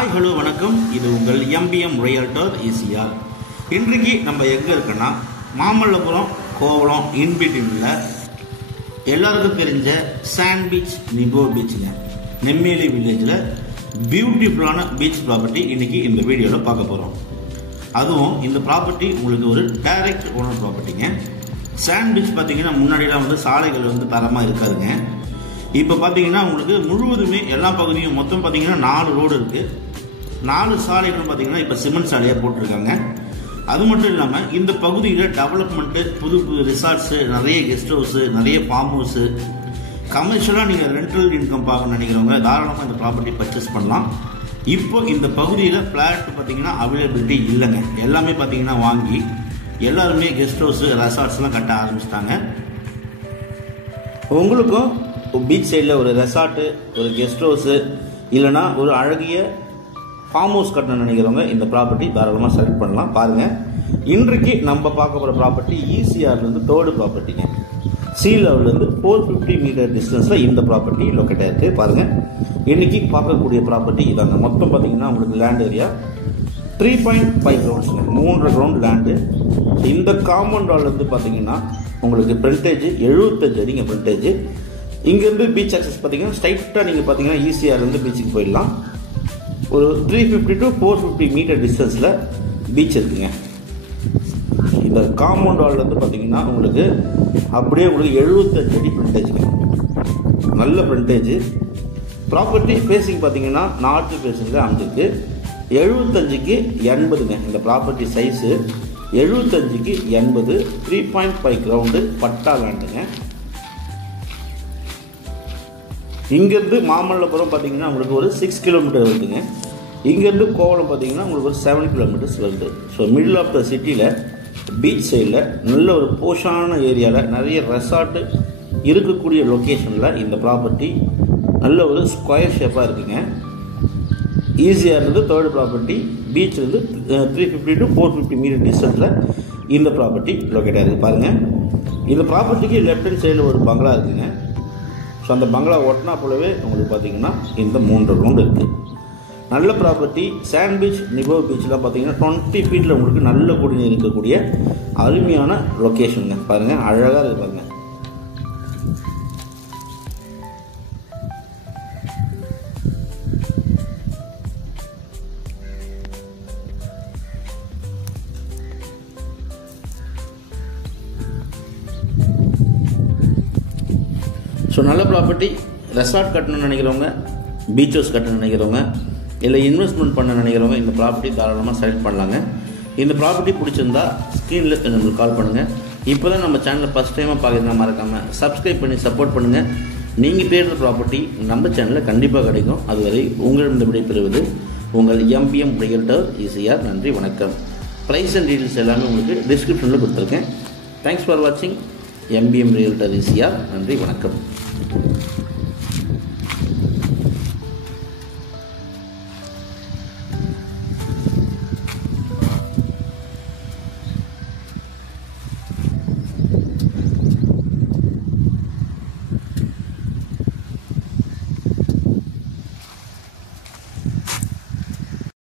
Hi hello வணக்கம். இது உங்கள் எம்பிஎம் ரியல்டர் ஈசிஆர். இன்றைக்கு நம்ம எங்கே இருக்குன்னா மாமல்லபுரம் கோவளம் இன்பிட்வீனில் எல்லாருக்கும் தெரிஞ்ச சாண்ட் பீச் நிபோ பீச்சுங்க, நெம்மேலி வில்லேஜில் பியூட்டிஃபுல்லான பீச் ப்ராப்பர்ட்டி இன்றைக்கி இந்த வீடியோவில் பார்க்க போகிறோம். அதுவும் இந்த ப்ராப்பர்ட்டி உங்களுக்கு ஒரு டைரக்ட் ஓனர் ப்ராப்பர்ட்டிங்க. சாண்ட் பீச் பார்த்தீங்கன்னா முன்னாடிலாம் சாலைகள் தரமாக இருக்காதுங்க. இப்போ பார்த்தீங்கன்னா உங்களுக்கு முழுவதுமே எல்லா பகுதியும் மொத்தம் பார்த்தீங்கன்னா 4 ரோடு இருக்குது. 4 சாலைகள் பார்த்தீங்கன்னா இப்போ சிமெண்ட் சாலையாக போட்டிருக்காங்க. அது மட்டும் இல்லாமல் இந்த பகுதியில் டெவலப்மெண்ட்டு, புது புது ரிசார்ட்ஸு, நிறைய கெஸ்ட் ஹவுஸு, நிறைய ஃபார்ம் ஹவுஸு, கமர்ஷியலாக நீங்கள் ரெண்டல் இன்கம் பார்க்க நினைக்கிறவங்க தாராளமாக இந்த ப்ராப்பர்ட்டி பர்ச்சேஸ் பண்ணலாம். இப்போ இந்த பகுதியில் ஃப்ளாட் பார்த்தீங்கன்னா அவைலபிலிட்டி இல்லைங்க. எல்லாமே பார்த்தீங்கன்னா வாங்கி எல்லாருமே கெஸ்ட் ஹவுஸு, ரெசார்ட்ஸ்லாம் கட்ட ஆரம்பிச்சிட்டாங்க. உங்களுக்கும் பீச் சைடில் ஒரு ரெசார்ட்டு, ஒரு கெஸ்ட் ஹவுஸு இல்லைனா ஒரு அழகிய ஃபார்ம் ஹவுஸ் கட்டணும்னு நினைக்கிறவங்க இந்த ப்ராப்பர்ட்டி தாராளமாக செலக்ட் பண்ணலாம். பாருங்கள், இன்றைக்கு நம்ம பார்க்க போகிற ப்ராப்பர்ட்டி ஈசிஆர்லேருந்து 3rd ப்ராப்பர்ட்டிங்க. சி லெவல்லேருந்து 450 மீட்டர் டிஸ்டன்ஸில் இந்த ப்ராப்பர்ட்டி லொக்கேட் ஆகிருக்கு. பாருங்கள், இன்றைக்கி பார்க்கக்கூடிய ப்ராப்பர்ட்டி இதாங்க. மொத்தம் பார்த்தீங்கன்னா உங்களுக்கு லேண்ட் ஏரியா 3.5 கிரவுண்ட்ஸுங்க, 3.5 கிரவுண்ட் லேண்டு. இந்த காம்பவுண்ட் வால்லேருந்து பார்த்தீங்கன்னா உங்களுக்கு ஃப்ரண்டேஜ் 75 அடிங்க ஃப்ரண்டேஜ். இங்கேருந்து பீச் ஆக்சஸ் பார்த்தீங்கன்னா ஸ்ட்ரைட்டாக நீங்கள் பார்த்தீங்கன்னா ஈசிஆர்லேருந்து பீச்சுக்கு போயிடலாம். ஒரு 350 to 450 மீட்டர் டிஸ்டன்ஸில் பீச் இருக்குங்க. இந்த காம்பவுண்ட் வால்லேருந்து பார்த்தீங்கன்னா உங்களுக்கு அப்படியே உங்களுக்கு 75 அடி ஃப்ரண்டேஜுங்க, நல்ல ஃப்ரண்டேஜ். ப்ராப்பர்ட்டி ஃபேஸிங் பார்த்தீங்கன்னா நார்த்து ஃபேஸிங்கில் அமைஞ்சிருக்கு. 75க்கு 80ங்க இந்த ப்ராப்பர்ட்டி சைஸு. 75க்கு 80, 3.5 கிரவுண்டு பட்டா லேண்டுங்க. இங்கேருந்து மாமல்லபுரம் பார்த்தீங்கன்னா உங்களுக்கு ஒரு 6 கிலோமீட்டர் வருதுங்க. இங்கேருந்து கோவளம் பார்த்தீங்கன்னா உங்களுக்கு ஒரு 7 கிலோமீட்டர்ஸ் வருது. ஸோ மிடில் ஆஃப் த சிட்டியில் பீச் சைடில் நல்ல ஒரு போஷான ஏரியாவில் நிறைய ரெசார்ட்டு இருக்கக்கூடிய லொக்கேஷனில் இந்த ப்ராப்பர்ட்டி நல்ல ஒரு ஸ்கொயர் ஷேப்பாக இருக்குங்க. ஈஸியாக இருந்து 3rd property, beach 350 to 450 metre டிஸ்டன்ஸில் இந்த ப்ராப்பர்ட்டி லொக்கேட் ஆகிருக்கு. பாருங்கள், இந்த ப்ராப்பர்ட்டிக்கு லெஃப்ட் ஹேண்ட் சைடில் ஒரு பங்களா இருக்குங்க. ஸோ அந்த பங்களா ஒட்டினா போலவே உங்களுக்கு பார்த்தீங்கன்னா இந்த 3 ரவுண்டு இருக்குது. நல்ல ப்ராப்பர்ட்டி. சாண்ட் பீச் நிபோ பீச்லாம் பார்த்தீங்கன்னா 20 ஃபீட்டில் உங்களுக்கு நல்ல குடிநீர் இருக்கக்கூடிய அருமையான லொக்கேஷனுங்க. பாருங்கள், அழகாக இருக்குது பாருங்கள். ஸோ நல்ல ப்ராப்பர்ட்டி. ரெசார்ட் கட்டணும்னு நினைக்கிறவங்க, பீச் ஹவுஸ் கட்டணும்னு நினைக்கிறவங்க, இல்லை இன்வெஸ்ட்மெண்ட் பண்ண நினைக்கிறவங்க இந்த ப்ராப்பர்ட்டி தாராளமாக செலக்ட் பண்ணலாங்க. இந்த ப்ராப்பர்ட்டி பிடிச்சிருந்தா ஸ்க்ரீனில் நம்மளுக்கு கால் பண்ணுங்கள். இப்போ தான் நம்ம சேனலில் ஃபஸ்ட் டைமாக பார்க்குறதா மறக்காமல் சப்ஸ்கிரைப் பண்ணி சப்போர்ட் பண்ணுங்கள். நீங்கள் தேடுற ப்ராப்பர்ட்டி நம்ம சேனலில் கண்டிப்பாக கிடைக்கும். அதுவரை உங்களிடம் விடைபெறுவது உங்கள் எம்பிஎம் ரியல்டர் ஈசிஆர். நன்றி, வணக்கம். ப்ரைஸ் அண்ட் டீட்டெயில்ஸ் எல்லாமே உங்களுக்கு டிஸ்கிரிப்ஷனில் கொடுத்துருக்கேன். தேங்க்ஸ் ஃபார் வாட்சிங் எம்பிஎம் ரியல்டர் ஈசிஆர். நன்றி, வணக்கம்.